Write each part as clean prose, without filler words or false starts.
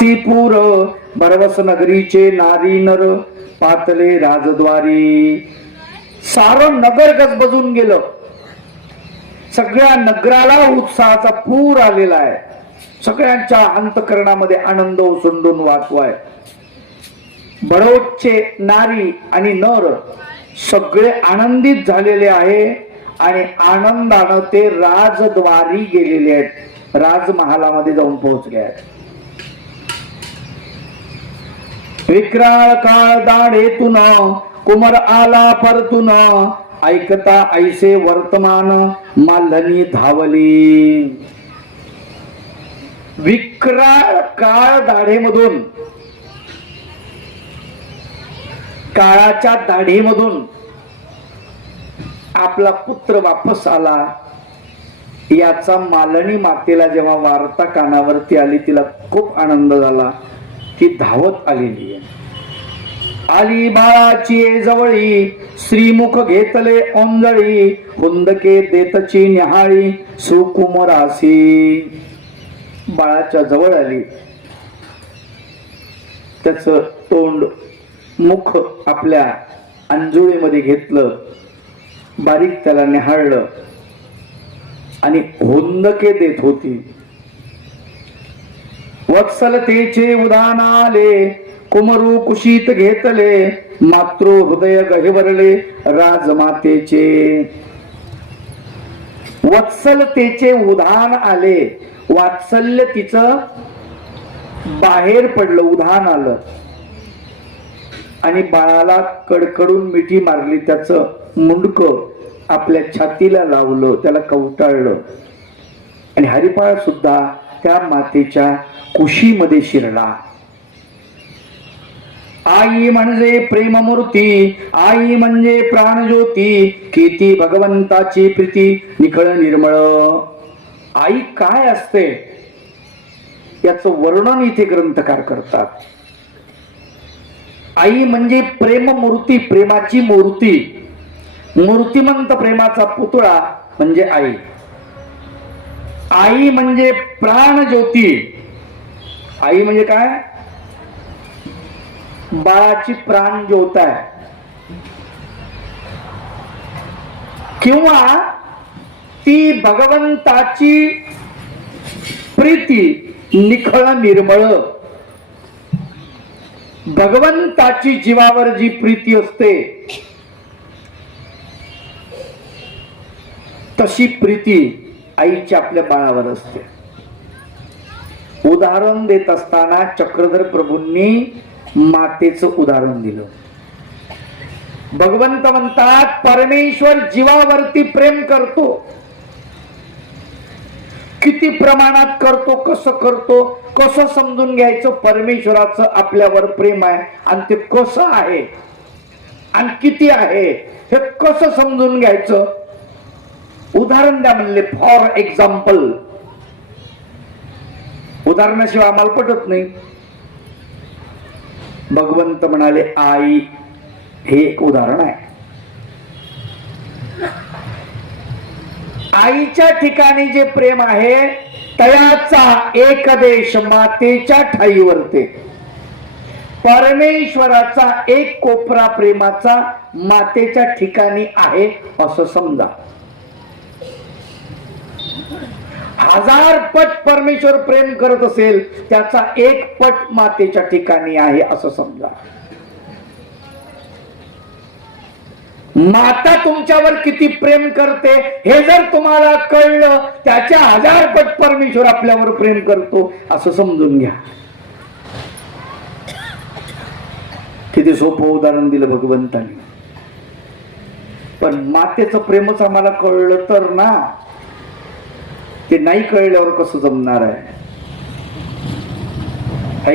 काशीपूर बरवस नगरीचे नारी नर पातले राजद्वारी. सारं नगर गजबजून गेलं. सगळ्या नगराला उत्साहाचा पूर आलेला आहे. सगळ्यांच्या अंतःकरणामध्ये आनंद ओसंडून वाहतोय. बडोदचे नारी आणि नर सगळे आनंदित झालेले आहे आणि आनंदानं ते राजद्वारी गेलेले आहेत. राजमहालामध्ये जाऊन पोहोचले आहेत. विक्राळ काळ दाढेतून कुमर आला परतून ऐकता ऐसे वर्तमान माल्हनी धावली. विक्राळ काळ दाढेमधून, काळाच्या दाढीमधून आपला पुत्र वापस आला याचा मालणी मातेला जेव्हा वार्ता कानावरती आली तिला खूप आनंद झाला. ती धावत आलेली आहे. आली बाळाची जवळी श्रीमुख घेतले ओंजळी हुंदके देतची निहाळी सुकुमरासी. बाळाच्या जवळ आली. त्याच तोंड मुख आपल्या अंजुळीमध्ये घेतलं. बारीक त्याला निहाळलं आणि हुंदके देत होती. वत्सलतेचे उदान आले कुमरू कुशीत घेतले मातृ हृदय गहिवरले राजमातेचे. वत्सलतेचे उधान आले. वात्सल्य तिचं बाहेर पडलं, उधान आलं आणि बाळाला कडकडून मिठी मारली. त्याचं मुंडकं आपल्या छातीला लावलं, त्याला कवटाळलं आणि हरिपाळ सुद्धा त्या मातेच्या कुशीमध्ये शिरला. आई म्हणजे प्रेममूर्ती, आई म्हणजे प्राणज्योती, किती भगवंताची प्रीती निखळ निर्मळ. आई काय असते याचं वर्णन इथे ग्रंथकार करतात. आई म्हणजे प्रेममूर्ती, प्रेमाची मूर्ती, मूर्तिमंत प्रेमाचा पुतळा म्हणजे आई. आई म्हणजे प्राणज्योती. आई म्हणजे काय? बाळाची प्राण ज्योत आहे. किंवा ती भगवंताची प्रीती निखळ निर्मळ. भगवंताची जीवावर जी प्रीती असते तशी प्रीती आईची आपल्या बाळावर असते. उदाहरण देत असताना चक्रधर प्रभूंनी मातेचं उदाहरण दिलं. भगवंत म्हणतात परमेश्वर जीवावरती प्रेम करतो. किती प्रमाणात करतो, कसं करतो, कसं समजून घ्यायचं. परमेश्वराचं आपल्यावर प्रेम आहे आणि ते कसं आहे आणि किती आहे हे कसं समजून घ्यायचं. उदाहरण द्या म्हणले. For example. उदाहरणाशिवाय आम्हाला पटत नाही. भगवंत म्हणाले आई हे एक उदाहरण आहे. आईच्या ठिकाणी जे प्रेम आहे तयाचा एक देश मातेच्या ठाईवरते. परमेश्वराचा एक कोपरा प्रेमाचा मातेच्या ठिकाणी आहे असं समजा. 1000 पट परमेश्वर प्रेम करत असेल त्याचा 1 पट मातेच्या ठिकाणी आहे असं समजा. माता तुमच्यावर किती प्रेम करते हे जर तुम्हाला कळलं त्याच्या 1000 पट परमेश्वर आपल्यावर प्रेम करतो असं समजून घ्या. किती सोपं उदाहरण दिलं भगवंताने. पण मातेचं प्रेमच आम्हाला कळलं तर ना. ते नाही कळल्यावर कसं जमणार आहे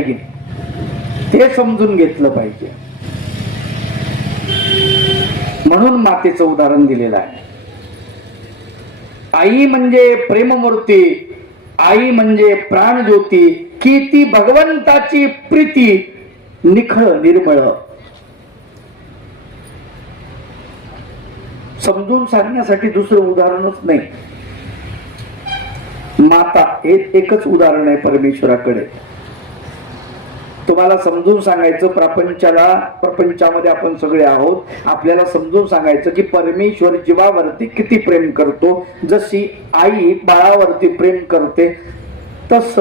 की ते समजून घेतलं पाहिजे. म्हणून मातेचं उदाहरण दिलेलं आहे. आई म्हणजे प्रेममूर्ती, आई म्हणजे प्राणज्योती, की ती भगवंताची प्रीती निखळ निर्मळ. समजून सांगण्यासाठी दुसरं उदाहरणच नाही. माता हे एकच उदाहरण आहे परमेश्वराकडे. तुम्हाला समजून सांगायचं, प्रपंचामध्ये आपण सगळे आहोत, आपल्याला समजून सांगायचं की परमेश्वर जीवावरती किती प्रेम करतो. जशी आई बाळावरती प्रेम करते तस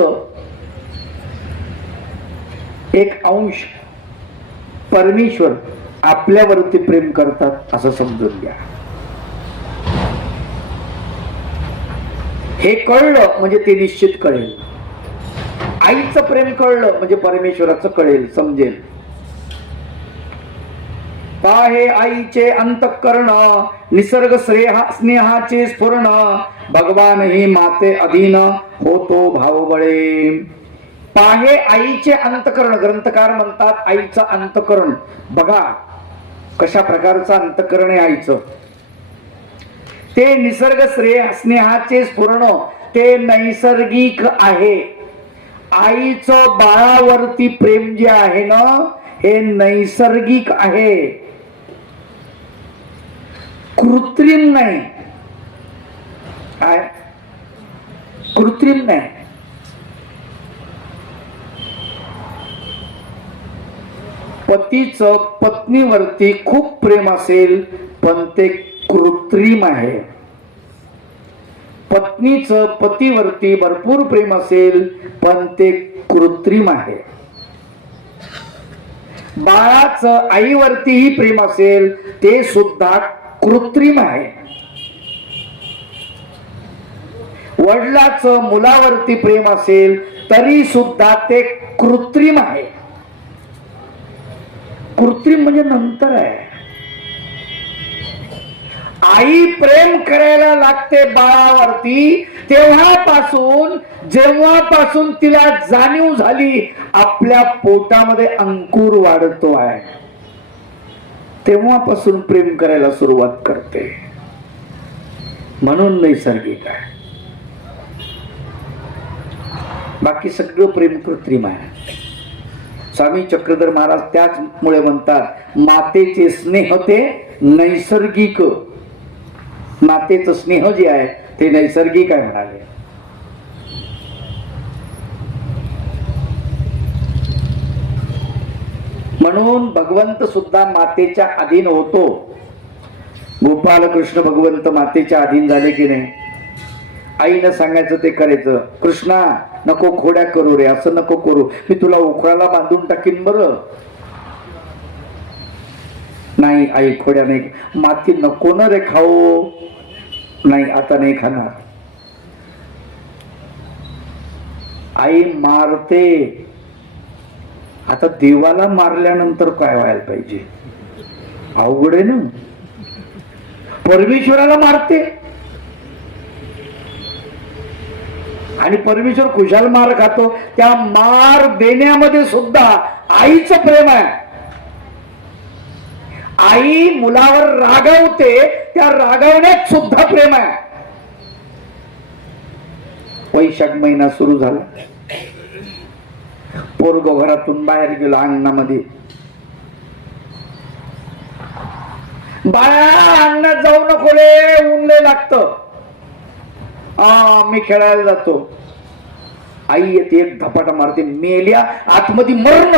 एक अंश परमेश्वर आपल्यावरती प्रेम करतात असं समजून घ्या. हे कळलं म्हणजे ते निश्चित कळेल. आईचं प्रेम कळलं म्हणजे परमेश्वराचं कळेल, समजेल. पाहे आईचे अंतःकरण, निसर्ग स्नेहाचे स्फुरण, भगवान ही माते अधीन होतो भावबळे. पाहे आईचे अंतःकरण, ग्रंथकार म्हणतात आईचं अंतःकरण. बघा कशा प्रकारचं अंतःकरण आहे आईचं. ते निसर्ग स्नेहाचे स्फुरण, ते नैसर्गिक आहे. आईचं बाळावरती प्रेम जे आहे ना, हे नैसर्गिक आहे, कृत्रिम नाही. काय कृत्रिम नाही. पतीचं पत्नीवरती खूप प्रेम असेल पण ते कृत्रिम आहे. पत्नीचं पतीवरती भरपूर प्रेम असेल पण ते कृत्रिम आहे. बाळाचं आईवरतीही प्रेम असेल ते सुद्धा कृत्रिम आहे. वडिलाचं मुलावरती प्रेम असेल तरी सुद्धा ते कृत्रिम आहे. कृत्रिम म्हणजे नंतर आहे. आई प्रेम करायला लागते बाळावरती तेव्हापासून, जेव्हापासून तिला जाणीव झाली आपल्या पोटामध्ये अंकुर वाढतो आहे, तेव्हापासून प्रेम करायला सुरुवात करते. म्हणून नैसर्गिक आहे. बाकी सगळं प्रेम कृत्रिम आहे. स्वामी चक्रधर महाराज त्याचमुळे म्हणतात मातेचे स्नेह ते नैसर्गिक. मातेचं स्नेह जे आहे ते नैसर्गिक आहे म्हणाले. म्हणून भगवंत सुद्धा मातेच्या अधीन होतो. गोपाल कृष्ण भगवंत मातेच्या अधीन झाले की नाही. आईनं सांगायचं ते करायचं. कृष्णा नको खोड्या करू रे, असं नको करू, मी तुला उखळाला बांधून टाकीन बरं. नाही आई खोड्या नाही. माती नको न रे खाऊ. नाही आता नाही खाणार. आई मारते. आता देवाला मारल्यानंतर काय व्हायला पाहिजे, अवघड आहे ना. परमेश्वराला मारते आणि परमेश्वर खुशाल मार खातो. त्या मार देण्यामध्ये सुद्धा आईचं प्रेम आहे. आई मुलावर रागवते, त्या रागवण्यात सुद्धा प्रेम आहे. वैशाख महिना सुरू झाला, पोरगो घरातून बाहेर गेलो अंगणामध्ये. बाळा अंगणात जाऊ नको रे, ऊन लय लागतं. मी खेळायला जातो. आई येते एक धपाटा मारते, मेल्या आतमध्ये मरण.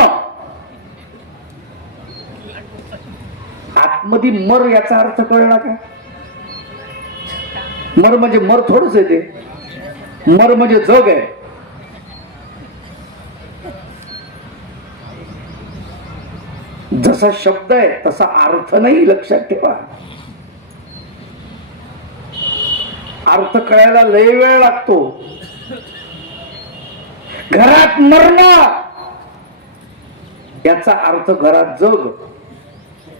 आतमध्ये मर याचा अर्थ कळला का? मर म्हणजे मर थोडंच आहे ते. मर म्हणजे जग आहे. जसा शब्द आहे तसा अर्थ नाही, लक्षात ठेवा. अर्थ कळायला लय वेळ लागतो. घरात मरण याचा अर्थ घरात जग.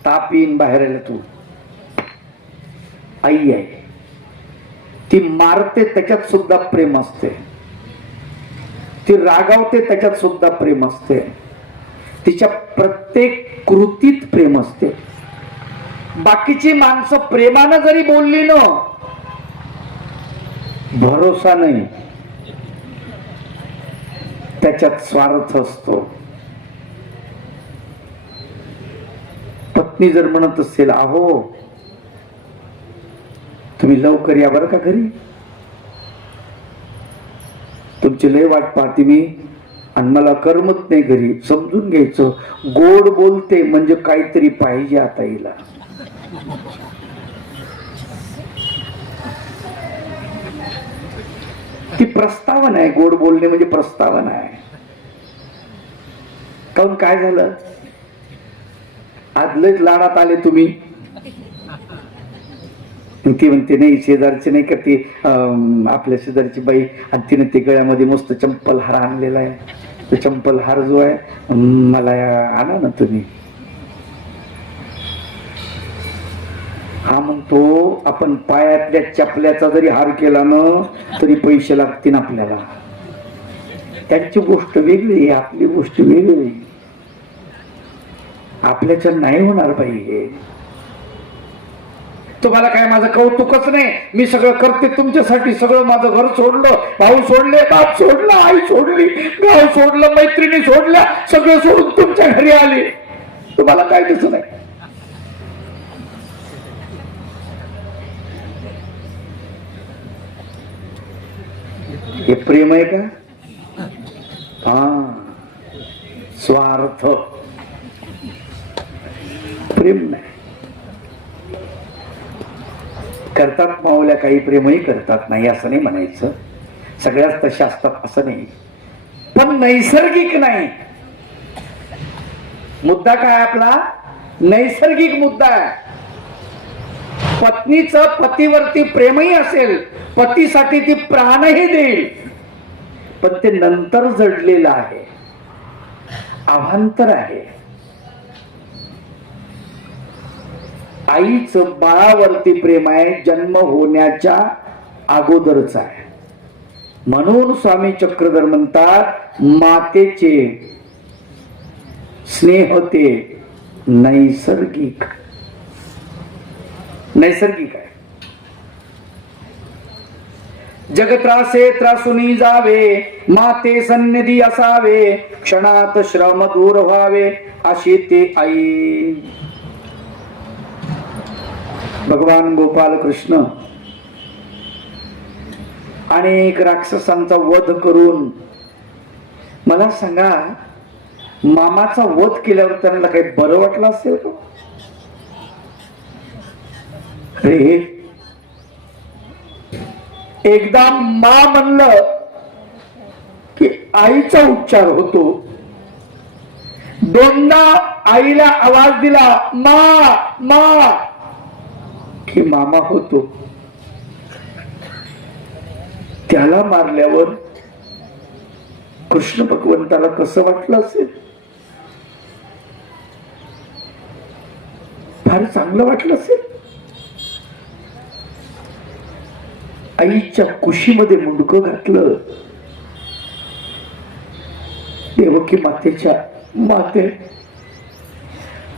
ताप येईन बाहेर आला तू. आई आहे ती मारते, त्याच्यात सुद्धा प्रेम असते. ती रागावते, त्याच्यात सुद्धा प्रेम असते. तिच्या प्रत्येक कृतीत प्रेम असते. बाकीची माणसं प्रेमानं जरी बोलली ना, भरोसा नाही, त्याच्यात स्वार्थ असतो. पत्नी जर म्हणत असेल अहो तुम्ही लवकर या बरं का घरी, तुमची लय वाट पाहते मी, आणि मला करमत नाही घरी. समजून घ्यायचं, गोड बोलते म्हणजे काहीतरी पाहिजे आता हिला. ती प्रस्तावना आहे, गोड बोलणे म्हणजे प्रस्तावना आहे. काऊन काय झालं, आज लयच लाडात आले तुम्ही. ती म्हणते नाही शेजारची नाही का ती आपल्या शेजारची बाई, आणि तिने ते गळ्यामध्ये मस्त चंपल हार आणलेला आहे. तो चंपल हार जो आहे मला आणा ना तुम्ही. हा म्हणतो आपण पायातल्या चपल्याचा जरी हार केला ना तरी पैसे लागतील आपल्याला. त्यांची गोष्ट वेगळी, आपली गोष्ट वेगळी. आपल्याच्या नाही होणार पाहिजे. तुम्हाला काय माझं कौतुकच नाही, मी सगळं करते तुमच्यासाठी. सगळं माझं घर सोडलं, भाऊ सोडले, बाप सोडला, आई सोडली, गाव सोडलं, मैत्रिणी सोडल्या, सगळं सोडून तुमच्या घरी आले. तुम्हाला काय दिसत नाही. हे प्रेम आहे का? हा, स्वार्थ. प्रेम नाही. करतात माऊल्या काही प्रेमही करतात, नाही असं नाही म्हणायचं. सगळ्याच तशा असतात असं नाही, पण नैसर्गिक नाही. मुद्दा काय आपला? नैसर्गिक मुद्दा आहे. पत्नीचं पतीवरती प्रेमही असेल, पतीसाठी ती प्राणही देईल, पण ते नंतर जडलेलं आहे, अवांतर आहे. आईचं बाळावरती प्रेम आहे, जन्म होण्याच्या अगोदरच आहे. म्हणून स्वामी चक्रधर म्हणतात मातेचे स्नेह ते नैसर्गिक. नैसर्गिक आहे. जगत्रासे त्रासुनी जावे, माते सन्निधी असावे, क्षणात श्रम दूर व्हावे, अशी ते आई. भगवान गोपाल कृष्ण अनेक राक्षसांचा वध करून, मला सांगा मामाचा वध केल्यावर त्यांना काही बरं वाटलं असेल का? रे एकदा मा म्हणलं की आईचा उच्चार होतो. दोनदा आईला आवाज दिला मा मा की मामा होतो. त्याला मारल्यावर कृष्ण भगवंताला कसं वाटलं असेल? फार चांगलं वाटलं असेल. आईच्या कुशीमध्ये मुंडकं घातलं. देवकी मातेच्या, माते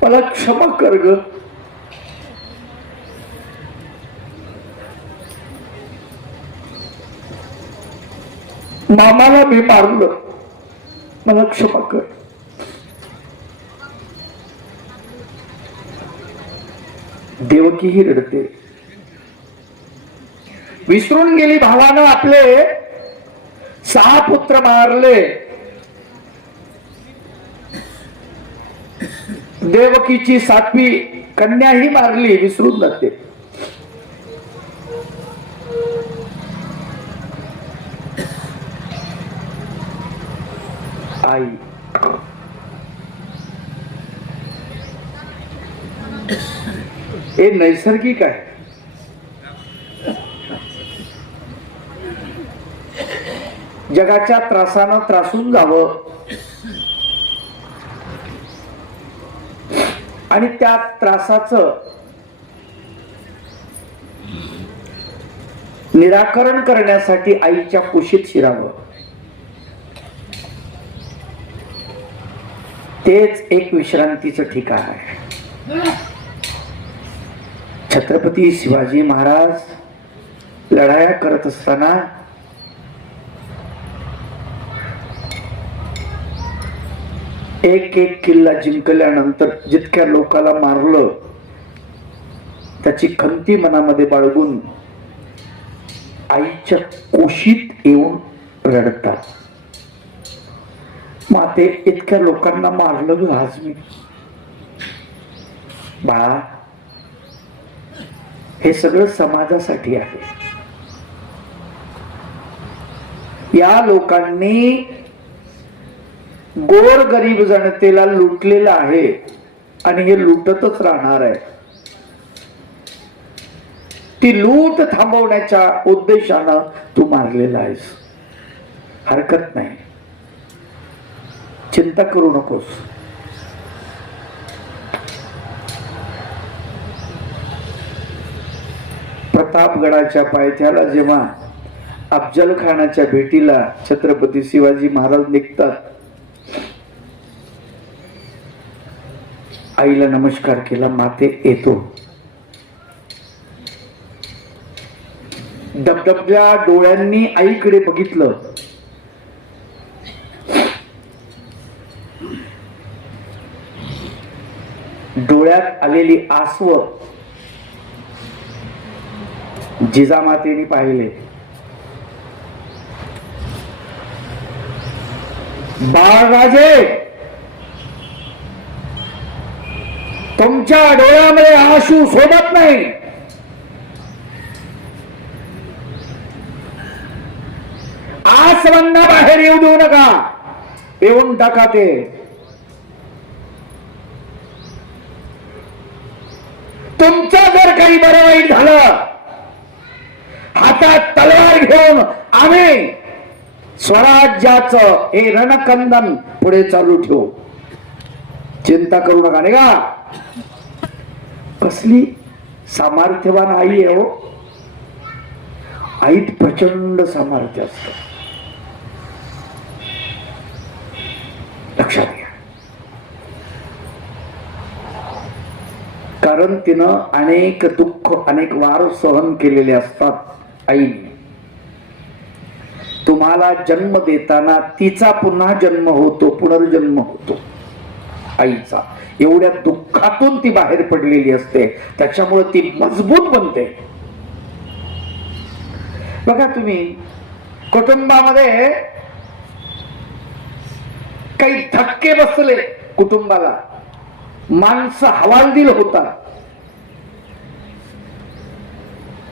मला क्षमा कर ग. मामाला मी मारलं, मला क्षमा कर. देवकीही रडते. विसरून गेली भावानं आपले 6 पुत्र मारले. देवकीची 7वी कन्याही मारली, विसरून जाते. आई हे नैसर्गिक आहे. जगाच्या त्रासानं त्रासून जावं आणि त्या त्रासाचं निराकरण करण्यासाठी आईच्या कुशीत शिरावं, तेच एक विश्रांतीचं ठिकाण आहे. छत्रपती शिवाजी महाराज लढाया करत असताना एक एक किल्ला जिंकल्यानंतर जितक्या लोकाला मारलं त्याची खंती मनामध्ये बाळगून आईच्या कुशीत येऊन रडतात. माते इतक्या लोकांना मारलं ग आज मी. बाळा, हे सगळं समाजासाठी आहे. या लोकांनी गोर गरीब जनतेला लुटलेलं आहे आणि हे लुटतच राहणार आहे. ती लूट थांबवण्याच्या उद्देशानं तू मारलेला आहेस. हरकत नाही, चिंता करू नकोस. प्रतापगडाच्या पायथ्याला जेव्हा अफजल खानाच्या भेटीला छत्रपती शिवाजी महाराज निघतात, आईला नमस्कार केला. माते येतो. डबडबल्या डोळ्यांनी आईकडे बघितलं. डोळ्यात आलेली आसव जिजामातेने पाहिले. बाळराजे, तुमच्या डोळ्यामध्ये आशू सोडत नाही. आसवांना बाहेर येऊ देऊ नका, येऊन टाका ते. तुमचं जर काही बरं वाईट झालं, हातात तलवार घेऊन आम्ही स्वराज्याचं हे रणकंदन पुढे चालू ठेवू. चिंता करू नका. नाही का? कसली सामर्थ्यवान आई आहे हो. आईत प्रचंड सामर्थ्य असत, लक्षात घ्या. कारण तिनं अनेक दुःख, अनेक वार सहन केलेले असतात आईने. तुम्हाला जन्म देताना तिचा पुन्हा जन्म होतो, पुनर्जन्म होतो आईचा. एवढ्या दुःखातून ती बाहेर पडलेली असते, त्याच्यामुळे ती मजबूत बनते. बघा तुम्ही, कुटुंबामध्ये काही धक्के बसले कुटुंबाला, माणसं हवालदिल होतात,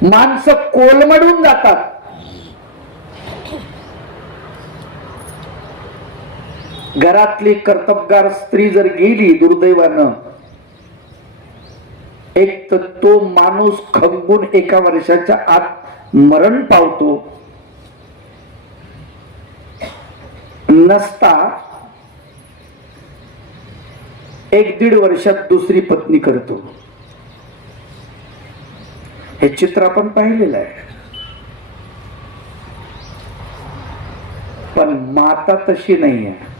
माणसं कोलमडून जातात. घरातली कर्तबगार स्त्री जर गेली दुर्दैवानं, एक तर तो माणूस खंगून 1 वर्षाच्या आत मरण पावतो, नसता 1-1.5 वर्षात दुसरी पत्नी करतो. हे चित्र आपण पाहिलेलं आहे. पण माता तशी नाही आहे.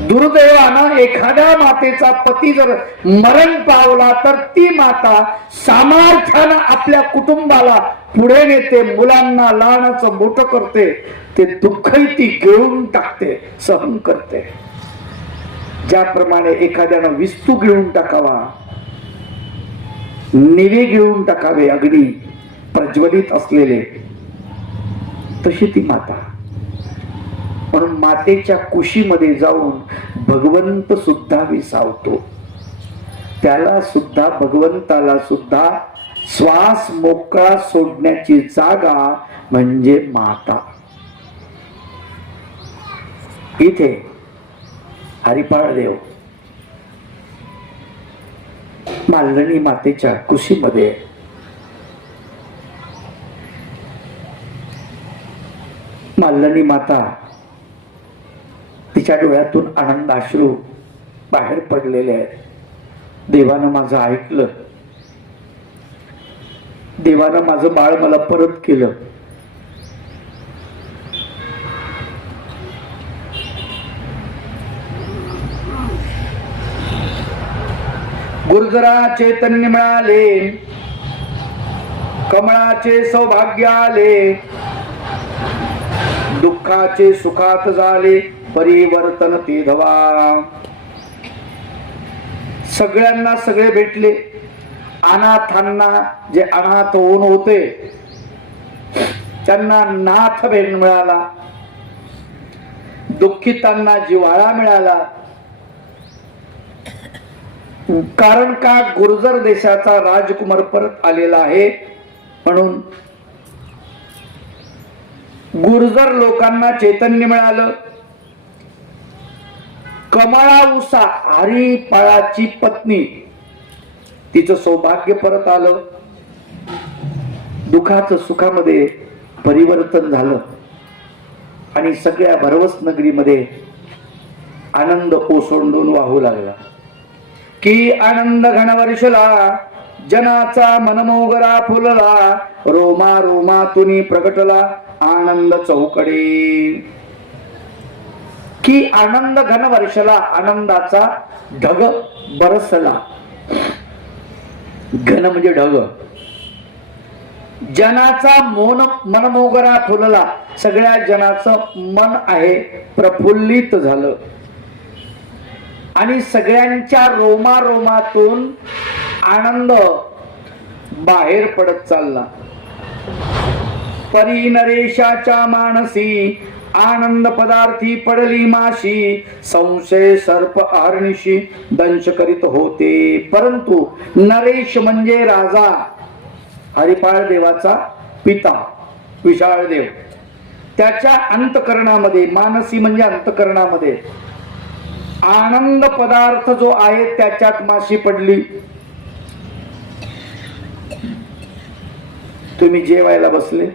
दुर्दैवानं एखाद्या मातेचा पती जर मरण पावला तर ती माता सामर्थ्यानं आपल्या कुटुंबाला पुढे नेते, मुलांना लहानाचं मोठं करते. ते दुःखही ती गिळून टाकते, सहन करते. ज्याप्रमाणे एखाद्यानं विस्तू गिळून टाकावा, निवे गिळून टाकावे अग्नी प्रज्वलित असलेले, तशी ती माता. म्हणून मातेच्या कुशीमध्ये जाऊन भगवंत सुद्धा विसावतो. त्याला सुद्धा, भगवंताला सुद्धा श्वास मोकळा सोडण्याची जागा म्हणजे माता. इथे हरिपाळ देव मालणी मातेच्या कुशीमध्ये मालणी माता, तिच्या डोळ्यातून आनंद अश्रू बाहेर पडलेले आहेत. देवानं माझं ऐकलं, देवानं माझं बाळ मला परत केलं. गुरुजरा चैतन्य मिळाले, कमळाचे सौभाग्य आले, दुःखाचे सुखात झाले परिवर्तन ते धवा. सगळ्यांना सगळे भेटले. अनाथांना, जे अनाथ होऊन होते त्यांना नाथ भेट मिळाला. दुःखितांना जिव्हाळा मिळाला. कारण का गुर्जर देशाचा राजकुमार परत आलेला आहे म्हणून गुर्जर लोकांना चैतन्य मिळालं. कमळाऊसा हरिपाळाची पत्नी तिचं सौभाग्य परत आलं. दुःखाचं सुखामध्ये परिवर्तन झालं आणि सगळ्या भरवस नगरीमध्ये आनंद ओसंडून वाहू लागला. की आनंद घनवर्षला जनाचा मनमोगरा फुलला, रोमा रोमातुनी प्रगटला आनंद चौकडे. की आनंद घनवर्षला आनंदाचा ढग बरसला. घन म्हणजे ढग. जनाचा मनमोगरा फुलला, सगळ्या जनाचं मन आहे प्रफुल्लित झालं आणि सगळ्यांच्या रोमारोमातून आनंद बाहेर पडत चालला. परी नरेशाच्या मानसी आनंद पदार्थी पडली माशी, संशय सर्प अहर्निशी दंश करीत होते. परंतु नरेश म्हणजे राजा, हरिपाळ देवाचा पिता विशाळ देव, त्याच्या अंतकरणामध्ये, मानसी म्हणजे अंतकरणामध्ये आनंद पदार्थ जो आहे त्याच्यात माशी पडली. तुम्ही जेवायला बसले,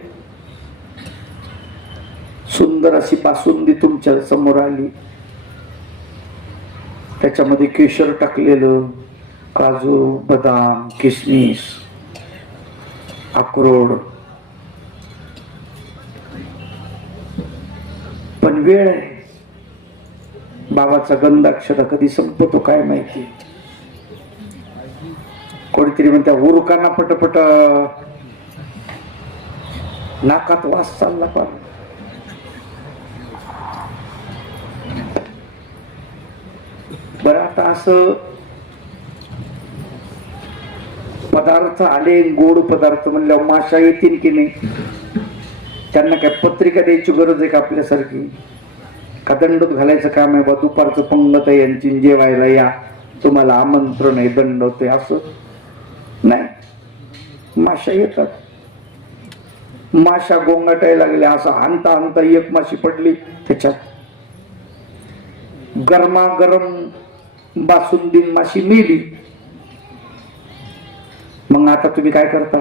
सुंदर अशी बासुंदी तुमच्या समोर आली, त्याच्यामध्ये केशर टाकलेलं, काजू बदाम किसमिस अक्रोड, पण वेळ आहे. बाबाचा गंधाक्षर कधी संपतो काय माहिती. कोणीतरी म्हणत्या उरकांना पटपट नाकात वास चालला पाहिजे. बरं आता असं पदार्थ आले, गोड पदार्थ म्हणल्यावर माशा येतील की नाही? त्यांना काय पत्रिका द्यायची गरज आहे का आपल्यासारखी? का दंडोत घालायचं काम आहे बा, दुपारचं पंगत आहे यांची, जेवायला या, तुम्हाला आमंत्रण आहे, दंड होते, असं नाही. माशा येतात. माशा गोंगाटायला लागल्या, असं हानता हानता एक माशी पडली त्याच्यात. गरमागरम बासुंदी माशी मेली. मग आता तुम्ही काय करता?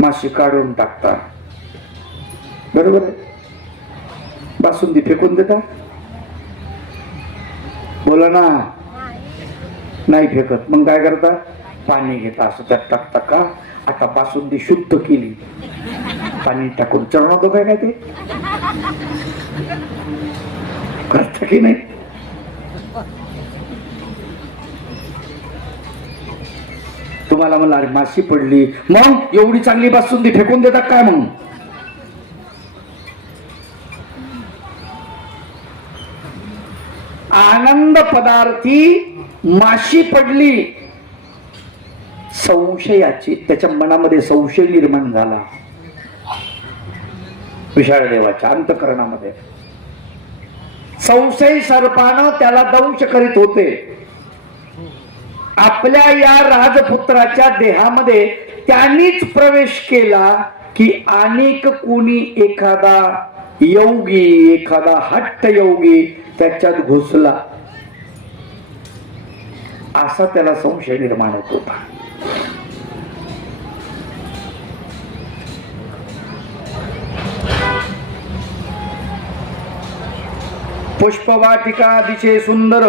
माशी काढून टाकता, बरोबर आहे? बासुंदी फेकून देता? बोला ना. नाही फेकत. मग काय करता? पाणी घेता, असं त्यात टाकता. का आता बासुंदी शुद्ध केली, पाणी टाकून चढवतो काय ते करता की नाही? तुम्हाला म्हणलं अरे माशी पडली, मग एवढी चांगली बासुंदी फेकून देतात काय? मग आनंद पदार्थी माशी पडली, संशयाची, त्याच्या मनामध्ये संशय निर्माण झाला. विशाळ देवाच्या अंतकरणामध्ये संशय सर्पानं त्याला दंश करीत होते. आपल्या या राजपुत्राच्या देहामध्ये त्यांनीच प्रवेश केला की अनेक कुणी एखादा योगी, एखादा हट्ट योगी त्याच्यात घुसला, असा त्याला संशय निर्माण होत होता. पुष्पवाटिका दिशे सुंदर,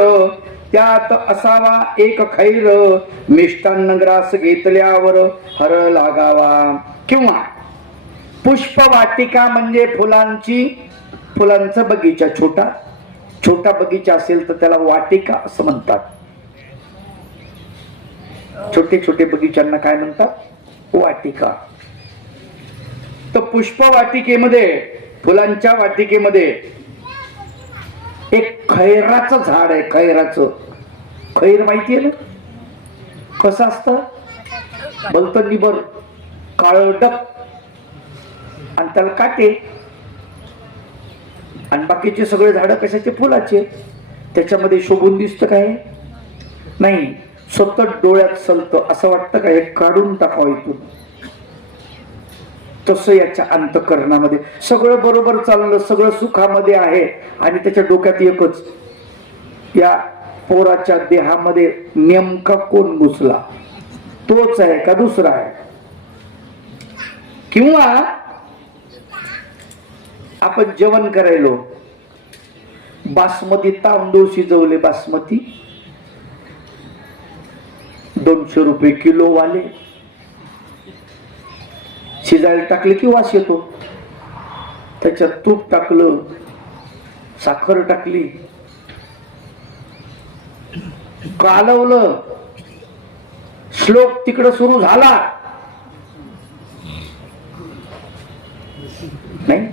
त्यात असावा एक खैर, मिष्टान्न ग्रास घेतल्यावर हर लागावा. किंवा पुष्पवाटिका म्हणजे फुलांचा बगीचा, छोटा बगीचा असेल तर त्याला वाटिका असं म्हणतात. छोटे छोटे बगीच्यांना काय म्हणतात? वाटिका. तर पुष्पवाटिकेमध्ये, फुलांच्या वाटिकेमध्ये एक खैराचं झाड आहे. खैर माहितीये ना कसं असतं? बोलतं निबर काळडक आणि त्याला काटे. आणि बाकीचे सगळे झाडं कशाचे? फुलाचे. त्याच्यामध्ये शोभून दिसतं काय? नाही. सतत डोळ्यात सलतं, असं वाटतं का हे काढून टाकावं इथून. तसं याच्या अंतःकरणामध्ये सगळं बरोबर चाललं, सगळं सुखामध्ये आहे, आणि त्याच्या डोक्यात एकच, या पोराच्या देहामध्ये नेमका कोण घुसला, तोच आहे का दुसरा आहे? किंवा आपण जेवण करायलो, बासमती तांदूळ शिजवले, बासमती 200 रुपये किलो वाले, शिजायला टाकले की वास येतो. त्याच्यात तूप टाकलं, साखर टाकली, कालवलं, श्लोक तिकडं सुरू झाला. नाही,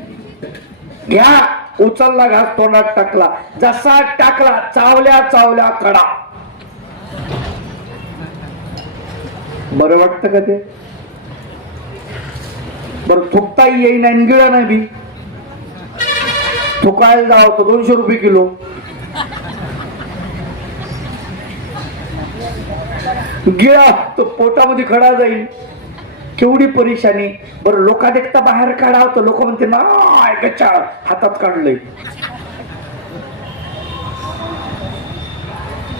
घ्या, उचलला घास, तोंडात टाकला, जसा टाकला चावल्या चावल्या कडा. बरं वाटतं का ते? बरं थुकताही येईन आणि गिळा नाही बी. थुकायला जावं तर 200 रुपये किलो. गिळा तो पोटामध्ये खडा जाईल, केवढी परेशानी. बरं लोका देखता बाहेर काढावं तर लोक म्हणते ना गच्चा हातात काढलंय.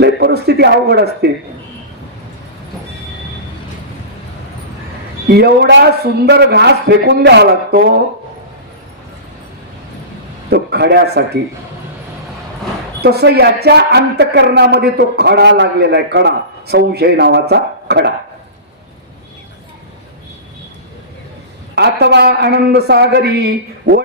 लय परिस्थिती अवघड असते. एवढा सुंदर घास फेकून द्यावा लागतो तो खड्यासाठी. तसं याच्या अंतःकरणामध्ये तो खडा लागलेला आहे, खडा, संशय नावाचा खडा. अथवा आनंद सागरी